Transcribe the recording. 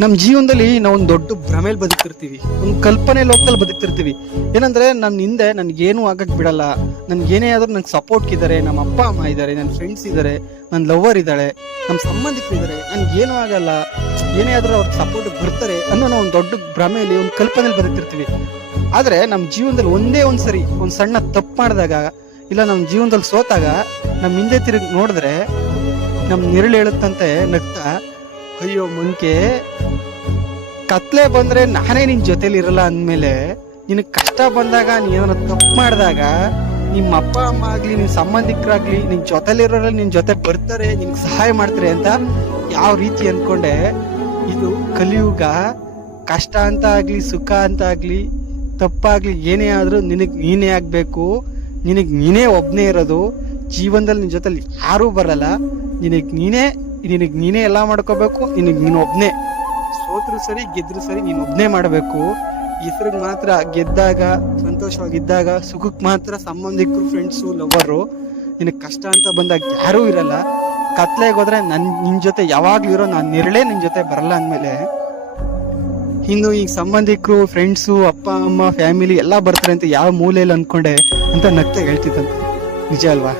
ನಮ್ಮ ಜೀವನದಲ್ಲಿ ನಾವು ಒಂದು ದೊಡ್ಡ ಭ್ರಮೇಲಿ ಬದುಕ್ತಿರ್ತೀವಿ, ಒಂದು ಕಲ್ಪನೆ ಲೋಕದಲ್ಲಿ ಬದುಕ್ತಿರ್ತೀವಿ. ಏನಂದ್ರೆ ನನ್ನ ಹಿಂದೆ ನನ್ಗೇನು ಆಗಕ್ ಬಿಡಲ್ಲ, ನನ್ಗೇನೇ ಆದ್ರೂ ನಂಗೆ ಸಪೋರ್ಟ್ ಇದ್ದಾರೆ, ನಮ್ಮ ಅಪ್ಪ ಅಮ್ಮ ಇದ್ದಾರೆ, ನನ್ನ ಫ್ರೆಂಡ್ಸ್ ಇದ್ದಾರೆ, ನನ್ನ ಲವರ್ ಇದ್ದಾಳೆ, ನಮ್ಮ ಸಂಬಂಧಿಕರಿದ್ದಾರೆ, ನನ್ಗೇನು ಆಗಲ್ಲ, ಏನೇ ಆದ್ರೂ ಅವ್ರಿಗೆ ಸಪೋರ್ಟ್ ಬರ್ತಾರೆ ಅನ್ನೋ ನಾವು ಒಂದು ದೊಡ್ಡ ಭ್ರಮೆಯಲ್ಲಿ, ಒಂದು ಕಲ್ಪನೆಯಲ್ಲಿ ಬದುಕ್ತಿರ್ತೀವಿ. ಆದ್ರೆ ನಮ್ಮ ಜೀವನದಲ್ಲಿ ಒಂದೇ ಒಂದ್ಸರಿ ಒಂದು ಸಣ್ಣ ತಪ್ಪು ಮಾಡಿದಾಗ, ಇಲ್ಲ ನಮ್ಮ ಜೀವನದಲ್ಲಿ ಸೋತಾಗ ನಮ್ಮ ಹಿಂದೆ ತಿರುಗಿ ನೋಡಿದ್ರೆ ನಮ್ಮ ನಿರಳು ಹೇಳುತ್ತಂತೆ ನಗ್ತಾ, ಅಯ್ಯೋ ಮಂಕೆ, ಕತ್ಲೆ ಬಂದ್ರೆ ನಾನೇ ನಿನ್ ಜೊತೆಲಿ ಇರಲ್ಲ ಅಂದ್ಮೇಲೆ, ನಿನಗ್ ಕಷ್ಟ ಬಂದಾಗ ನೀನ ತಪ್ಪು ಮಾಡಿದಾಗ ನಿಮ್ಮ ಅಪ್ಪ ಅಮ್ಮ ಆಗ್ಲಿ, ನಿನ್ ಸಂಬಂಧಿಕರಾಗ್ಲಿ, ನಿನ್ ಜೊತೆಲಿರೋಲ್ಲ ನಿನ್ ಜೊತೆ ಬರ್ತಾರೆ, ನಿನ್ಗೆ ಸಹಾಯ ಮಾಡ್ತಾರೆ ಅಂತ ಯಾವ ರೀತಿ ಅನ್ಕೊಂಡೆ. ಇದು ಕಲಿಯುಗ. ಕಷ್ಟ ಅಂತ ಆಗ್ಲಿ, ಸುಖ ಅಂತ ಆಗ್ಲಿ, ತಪ್ಪಾಗ್ಲಿ, ಏನೇ ಆದ್ರೂ ನಿನಗ್ ನೀನೇ ಆಗ್ಬೇಕು. ನಿನಗ್ ನೀನೇ ಒಬ್ನೇ ಇರೋದು ಜೀವನದಲ್ಲಿ. ನಿನ್ ಜೊತೆಲಿ ಯಾರೂ ಬರಲ್ಲ. ನಿನಗ್ ನೀನೇ ಎಲ್ಲ ಮಾಡ್ಕೋಬೇಕು. ನೀನು ಒಬ್ನೇ, ಸೋತ್ರು ಸರಿ ಗೆದ್ರು ಸರಿ, ನೀನು ಒಬ್ನೇ ಮಾಡಬೇಕು. ಹೆಸರಿಗೆ ಮಾತ್ರ ಗೆದ್ದಾಗ, ಸಂತೋಷವಾಗಿದ್ದಾಗ, ಸುಖಕ್ಕೆ ಮಾತ್ರ ಸಂಬಂಧಿಕರು, ಫ್ರೆಂಡ್ಸು, ಲವರು. ನಿನಗೆ ಕಷ್ಟ ಅಂತ ಬಂದಾಗ ಯಾರೂ ಇರಲ್ಲ. ಕತ್ಲೆಗೆ ಹೋದ್ರೆ ನಿನ್ ಜೊತೆ ಯಾವಾಗ್ಲೂ ಇರೋ ನಾನು ನಿರಳೇ ನಿನ್ ಜೊತೆ ಬರಲ್ಲ ಅಂದ್ಮೇಲೆ, ಇನ್ನು ಈಗ ಸಂಬಂಧಿಕರು, ಫ್ರೆಂಡ್ಸು, ಅಪ್ಪ ಅಮ್ಮ, ಫ್ಯಾಮಿಲಿ ಎಲ್ಲ ಬರ್ತಾರೆ ಅಂತ ಯಾವ ಮೂಲೆಯಲ್ಲಿ ಅನ್ಕೊಂಡೆ ಅಂತ ನಗ್ತಾ ಹೇಳ್ತಿದ್ದಂತೆ. ನಿಜ ಅಲ್ವಾ?